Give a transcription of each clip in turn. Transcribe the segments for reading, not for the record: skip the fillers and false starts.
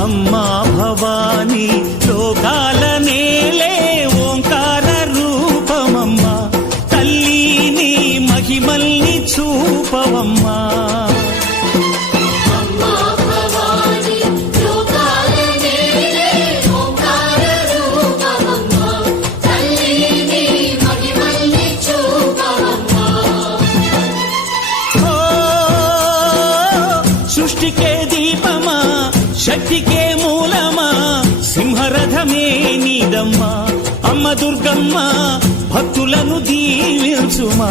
అమ్మా భవాని లోకాల నేలే ఓంకార రూపమమ్మా తల్లిని మహిమల్ని చూపవమ్మా సృష్టికే దీపమా శక్తికే మూలమా సింహరథమే నీదమ్మా అమ్మ దుర్గమ్మ భక్తులను దీవించుమా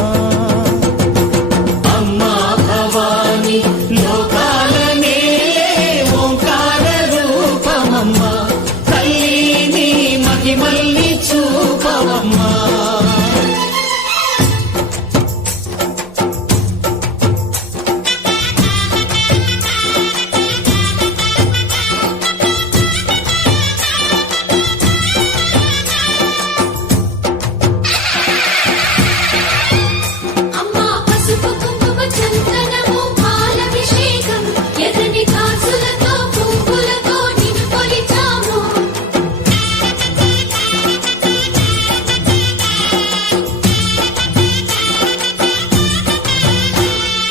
అమ్మా భవాని లోకాల నేలే ఓంకార రూపమమ్మా తల్లిని మహిమల్ని చూపవమ్మా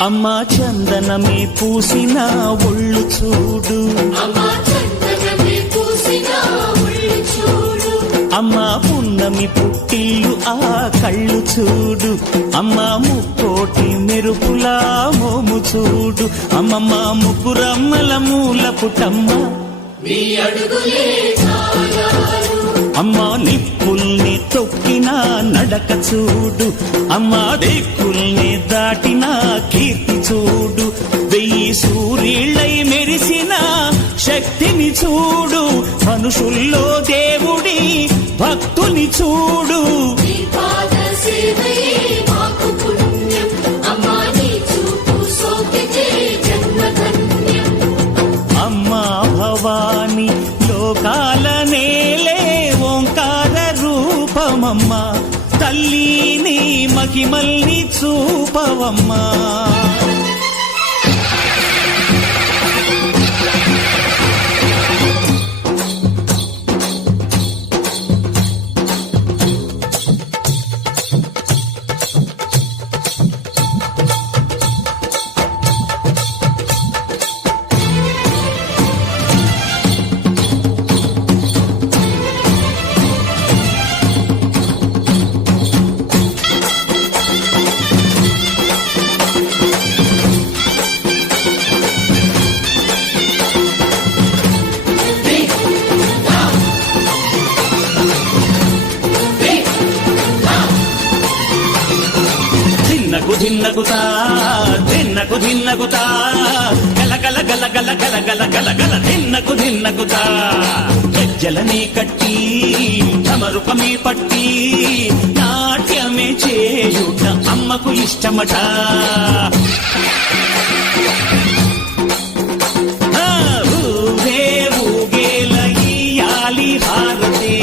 అమ్మా చందనమే పూసిన ఒళ్ళు చూడు అమ్మా పున్నమి పుట్టిల్లు ఆ కళ్ళు చూడు అమ్మా ముక్కోటి మెరుపులా మోము చూడు అమ్మమ్మ ముగ్గురమ్మల మూల పుటమ్మ అమ్మా నిప్పుల్ని తొక్కిన నడక చూడు అమ్మా దిక్కుల్ని దాటిన కీర్తి చూడు 1000 సూర్యుళ్ళై మెరిసిన శక్తిని చూడు మనుషుల్లో దేవుడి భక్తుని చూడు అమ్మా భవాని లోకాల నేలే ఓంకార రూపమమ్మా తల్లిని మహిమల్ని చూపవమ్మా ధిన్నగుతా ధిన్నకు ధిన్నగుతా గల గల గల గల గల గల గల గల ధిన్నగుతా గజ్జలనే కట్టి ధమరుకమే పట్టి నాట్యమే చేయుట అమ్మకు ఇష్టమట ఊగే ఊగేల ఇయ్యాలి హారతి